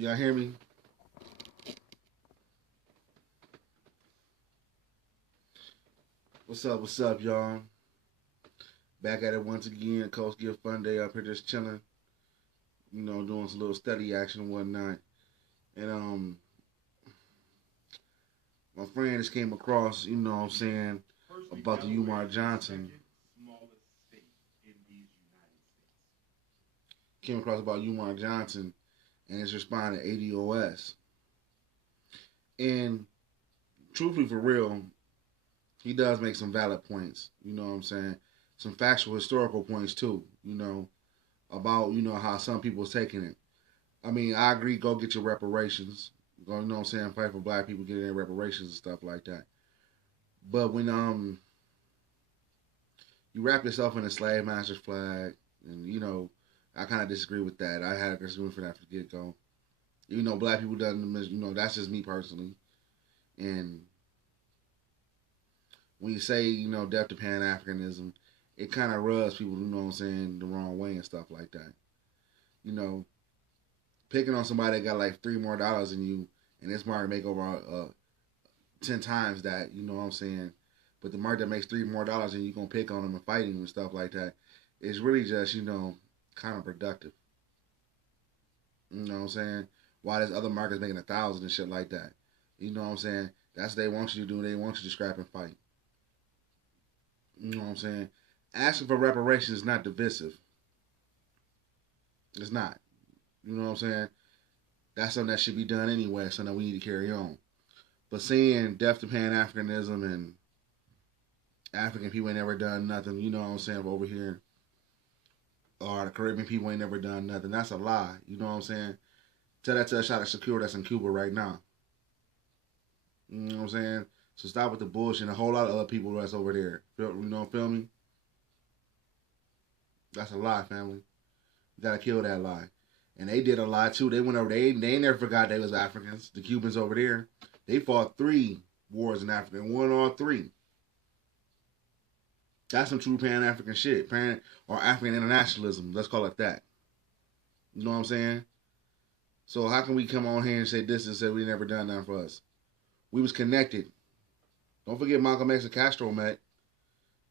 Y'all hear me? What's up, y'all? Back at it once again. Coach Gift Fun Day up here just chilling. You know, doing some little study action and whatnot. And my friend just came across, you know what I'm saying, about the Umar Johnson. Came across about Umar Johnson and his response to ADOS. And truthfully, for real, he does make some valid points. You know what I'm saying? Some factual, historical points too. You know, about how some people's taking it. I mean, I agree. Go get your reparations. Go, you know what I'm saying? Fight for black people, getting their reparations and stuff like that. But when you wrap yourself in a slave master's flag, and I kind of disagree with that. I had a disagreement for that from the get go. Black people doesn't. That's just me personally. And when you say death to Pan Africanism, it kind of rubs people, you know what I'm saying, the wrong way and stuff like that. Picking on somebody that got like $3 more than you, and this market make over 10 times that, you know what I'm saying. But the market that makes $3 more and you gonna pick on them and fight him and stuff like that, it's really just kind of productive. You know what I'm saying? Why there's other markets making 1,000 and shit like that. You know what I'm saying? That's what they want you to do. They want you to scrap and fight. You know what I'm saying? Asking for reparations is not divisive. It's not. You know what I'm saying? That's something that should be done anyway, something that we need to carry on. But saying death to Pan-Africanism and African people ain't never done nothing, you know what I'm saying, over here, or the Caribbean people ain't never done nothing, that's a lie. You know what I'm saying? Tell that to a shot of Shakur that's in Cuba right now. You know what I'm saying? So stop with the bullshit and a whole lot of other people that's over there. Feel me? That's a lie, family. You gotta kill that lie. And they did a lie too. They went over. They never forgot they was Africans. The Cubans over there, they fought 3 wars in Africa and won all 3. That's some true Pan-African shit, or African internationalism. Let's call it that. You know what I'm saying? So how can we come on here and say this and say we never done nothing for us? We was connected. Don't forget Malcolm X and Castro met.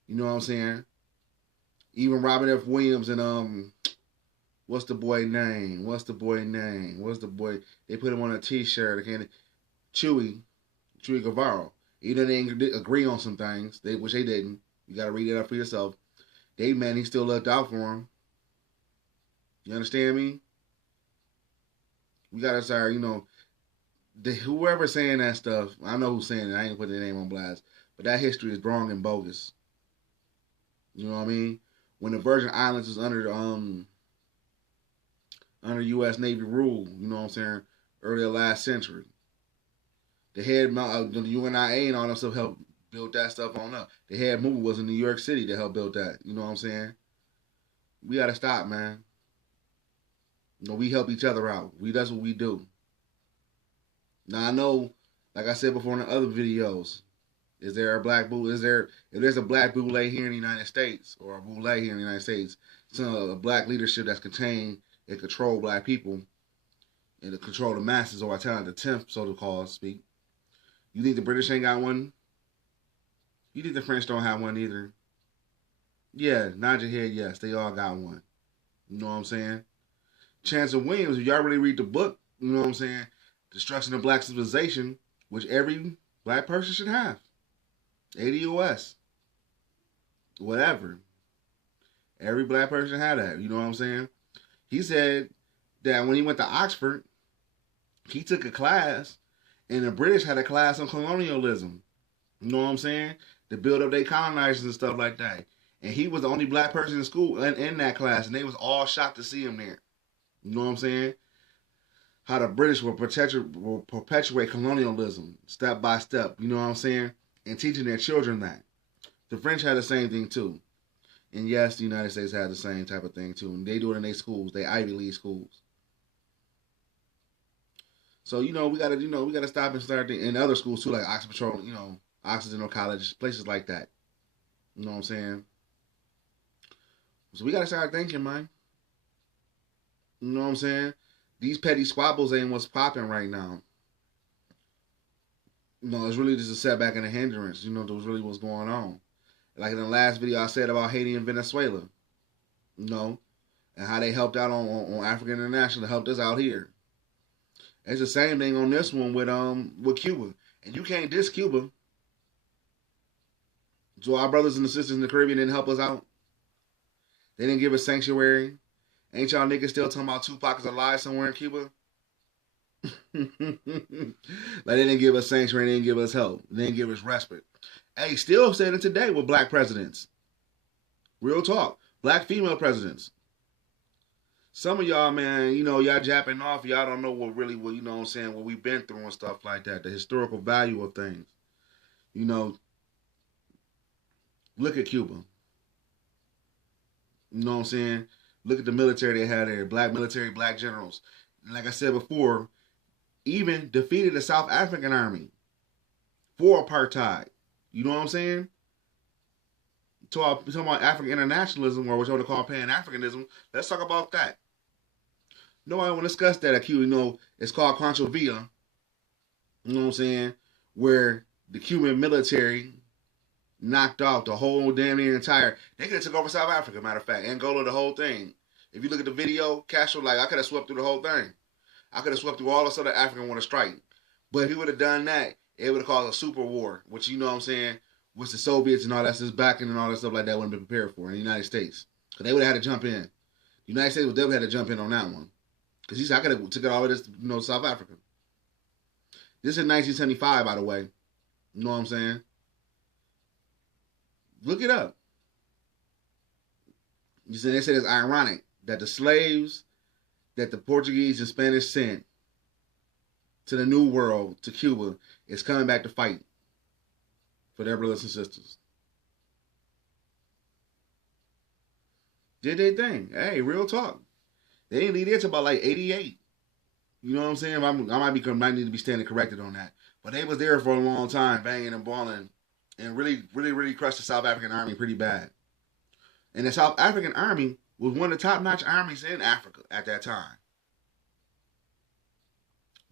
You know what I'm saying? Even Robert F. Williams and what's the boy name? They put him on a T-shirt again. Chewy Guevara. Even though they didn't agree on some things, which they didn't. You got to read it up for yourself. He still looked out for him. You understand me? We got to start, whoever saying that stuff, I know who's saying it. I ain't put their name on blast. But that history is wrong and bogus. You know what I mean? When the Virgin Islands was under U.S. Navy rule, you know what I'm saying, earlier last century, the head, the UNIA and all that stuff helped build that stuff on up. The head movement was in New York City to help build that. You know what I'm saying? We got to stop, man. We help each other out. That's what we do. Now, I know, like I said before in the other videos, if there's a black boule here in the United States, or a boule here in the United States, it's a black leadership that's contained and control black people and to control the masses, or I tell the 10th, so to call speak. You think the British ain't got one? You think the French don't have one either? Yeah, nod your head, yes, they all got one. You know what I'm saying? Chancellor Williams, if y'all really read the book, you know what I'm saying, Destruction of Black Civilization, which every black person should have. ADOS. Whatever. Every black person had that. You know what I'm saying? He said that when he went to Oxford, he took a class, and the British had a class on colonialism. You know what I'm saying? To build up their colonizers and stuff like that. And he was the only black person in school in that class, and they was all shocked to see him there. You know what I'm saying? How the British will perpetuate colonialism step by step. You know what I'm saying? And teaching their children that. The French had the same thing too. And yes, the United States had the same type of thing too. And they do it in their schools, they Ivy League schools. So, we gotta stop and start in other schools too, like Oxford Patrol, Occidental College, places like that. You know what I'm saying? So we gotta start thinking, man. You know what I'm saying? these petty squabbles ain't what's popping right now. It's really just a setback and a hindrance. That was really what's going on. Like in the last video I said about Haiti and Venezuela, and how they helped out on African International, helped us out here. It's the same thing on this one with Cuba. And you can't diss Cuba. So our brothers and sisters in the Caribbean didn't help us out. They didn't give us sanctuary. Ain't y'all niggas still talking about Tupac is alive somewhere in Cuba? Like they didn't give us sanctuary, they didn't give us help, they didn't give us respite. Hey, still saying it today with black presidents. Real talk. Black female presidents. Some of y'all, man, y'all japping off. Y'all don't know what we've been through and stuff like that. The historical value of things. Look at Cuba. You know what I'm saying? Look at the military they had there. Black military, black generals. And like I said before, even defeated the South African army for apartheid. You know what I'm saying? Talking about African internationalism, or what you want to call Pan-Africanism, let's talk about that. No, I want to discuss that at Cuba. It's called Contra Villa. You know what I'm saying? Where the Cuban military knocked off the whole damn near entire. They could have took over South Africa, matter of fact. Angola, the whole thing. If you look at the video, Castro, I could have swept through the whole thing. I could have swept through all the Southern African want to strike. But if he would have done that, it would have caused a super war, which, you know what I'm saying, which the Soviets and all that stuff backing and all that stuff like that wouldn't have been prepared for in the United States. Because they would have had to jump in. The United States would definitely have to jump in on that one. Because he said, I could have took it all of this, South Africa. This is 1975, by the way. You know what I'm saying? Look it up. They said it's ironic that the slaves that the Portuguese and Spanish sent to the New World, to Cuba, is coming back to fight for their brothers and sisters. Did they thing. Hey, real talk. They didn't leave there till about like 88. You know what I'm saying? I might need to be standing corrected on that. But they was there for a long time, banging and balling, and really, really, really crushed the South African army pretty bad. And the South African army was one of the top-notch armies in Africa at that time.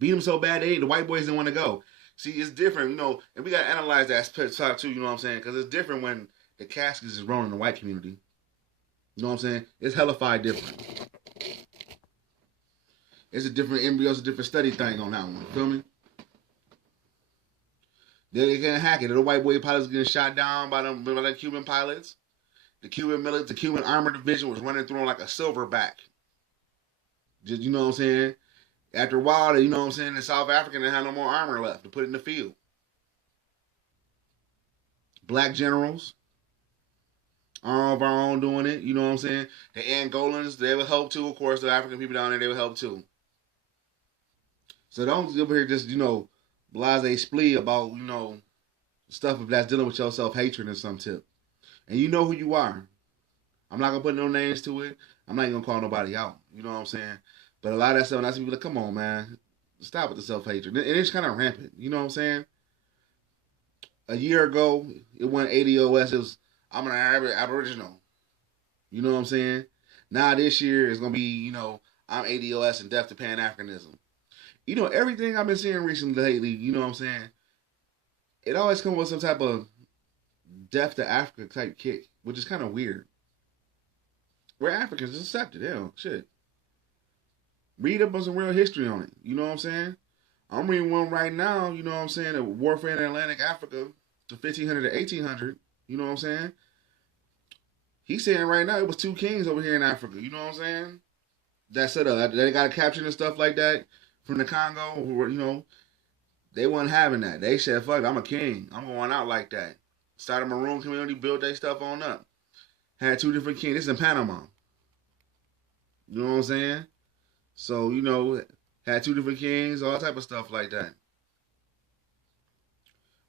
Beat them so bad, the white boys didn't want to go. See, it's different, and we got to analyze that aspect too, you know what I'm saying? Because it's different when the caskets is rolling in the white community. You know what I'm saying? It's hellified different. It's a different embryo, it's a different study thing on that one. Feel me? They can't hack it. The white boy pilots getting shot down by the Cuban pilots. The Cuban armored division was running through them like a silverback. Just, you know what I'm saying? After a while, you know what I'm saying, the South African didn't have no more armor left to put in the field. Black generals, all of our own doing it, you know what I'm saying? The Angolans, they would help too. Of course, the African people down there, they would help too. So don't over here just, blase splee about, stuff that's dealing with your self-hatred and some tip. And you know who you are. I'm not going to put no names to it. I'm not even going to call nobody out. You know what I'm saying? But a lot of that stuff, and I see people like, come on, man. Stop with the self-hatred. And it's kind of rampant. You know what I'm saying? A year ago, it went ADOS. It was, I'm an Aboriginal. You know what I'm saying? Now this year, it's going to be, I'm ADOS and deaf to Pan-Africanism. Everything I've been seeing recently lately, you know what I'm saying? It always comes with some type of deaf to Africa type kick, which is kind of weird. We're Africans, it's accepted. Hell, shit. Read up on some real history on it. You know what I'm saying? I'm reading one right now, you know what I'm saying? A warfare in Atlantic Africa, the 1500 to 1800. You know what I'm saying? He's saying right now it was two kings over here in Africa. You know what I'm saying? That set up. They got captured and stuff like that from the Congo. They wasn't having that. They said, fuck it, I'm a king. I'm going out like that. Started a Maroon community, built their stuff on up. Had two different kings. This is in Panama. You know what I'm saying? So, had two different kings, all type of stuff like that.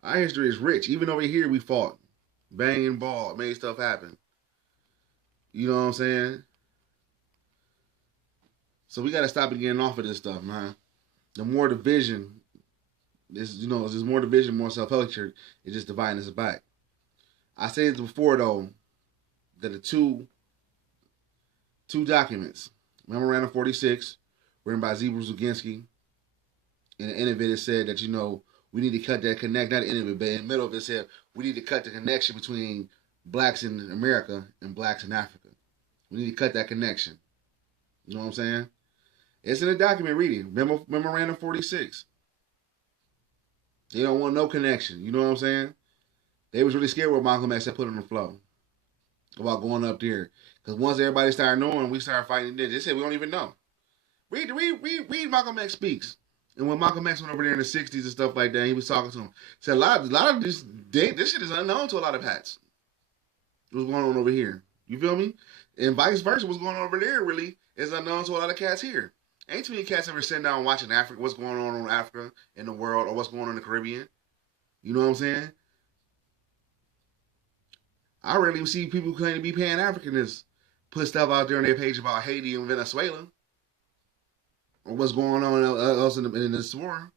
Our history is rich. Even over here, we fought. Bang and ball. Made stuff happen. You know what I'm saying? So we got to stop getting off of this stuff, man. The more division, there's more division, more self-hatred. It's just dividing us back. I said this before, though, that the two documents, Memorandum 46, written by Z. Brzezinski. In the end of it, it said that, we need to cut that connect, not the end of it, but in the middle of it said we need to cut the connection between blacks in America and blacks in Africa. We need to cut that connection. You know what I'm saying? It's in a document reading. Memorandum 46. They don't want no connection. You know what I'm saying? They was really scared what Malcolm X had put on the floor about going up there. Because once everybody started knowing, we started fighting this. They said we don't even know. Read Malcolm X speaks. And when Malcolm X went over there in the 60s and stuff like that, he was talking to him. Said a lot of this shit is unknown to a lot of hats. What's going on over here? You feel me? And vice versa, what's going on over there really is unknown to a lot of cats here. Ain't too many cats ever sitting down watching Africa, what's going on in Africa, in the world, or what's going on in the Caribbean. You know what I'm saying? I rarely see people claim to be Pan-Africanists put stuff out there on their page about Haiti and Venezuela. Or what's going on else in this war.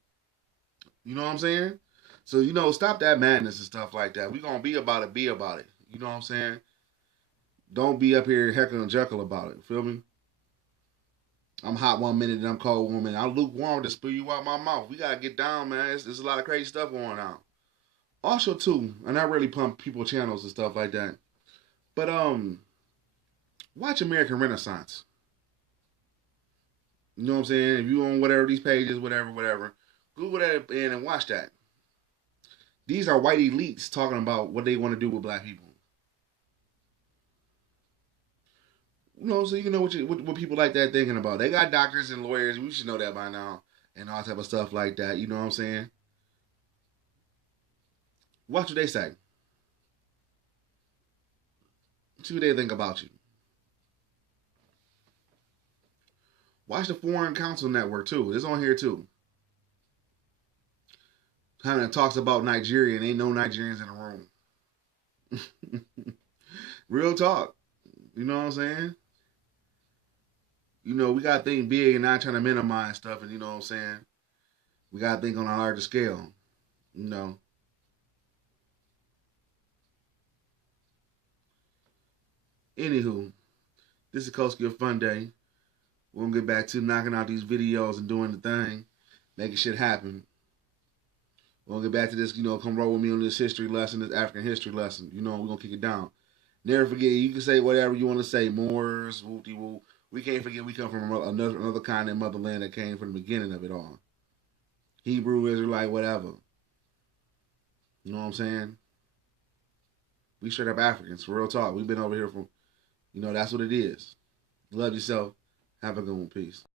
You know what I'm saying? So, stop that madness and stuff like that. We gonna be about it, be about it. You know what I'm saying? Don't be up here heckling and jekyll about it. Feel me? I'm hot one minute and I'm cold one minute. I'm lukewarm to spill you out my mouth. We gotta get down, man. There's a lot of crazy stuff going on. Also, too, and I really pump people channels and stuff like that. But watch American Renaissance. You know what I'm saying? If you on whatever these pages, whatever, Google that and watch that. These are white elites talking about what they want to do with black people. So you know what people like that thinking about. They got doctors and lawyers. We should know that by now. And all type of stuff like that. You know what I'm saying? Watch what they say. See what they think about you. Watch the Foreign Council Network too. It's on here too. Kind of talks about Nigeria and ain't no Nigerians in the room. Real talk. You know what I'm saying? We got to think big and not trying to minimize stuff. And you know what I'm saying? We got to think on a larger scale. Anywho, this is Koski of Fun Day. We're going to get back to knocking out these videos and doing the thing. Making shit happen. We're going to get back to this, come roll with me on this history lesson, this African history lesson. We're going to kick it down. Never forget, you can say whatever you want to say. Moors, whoop-de-whoop. We can't forget we come from another kind of motherland that came from the beginning of it all. Hebrew, Israelite, whatever. You know what I'm saying? We straight up Africans, for real talk. We've been over here from, that's what it is. Love yourself. Have a good one. Peace.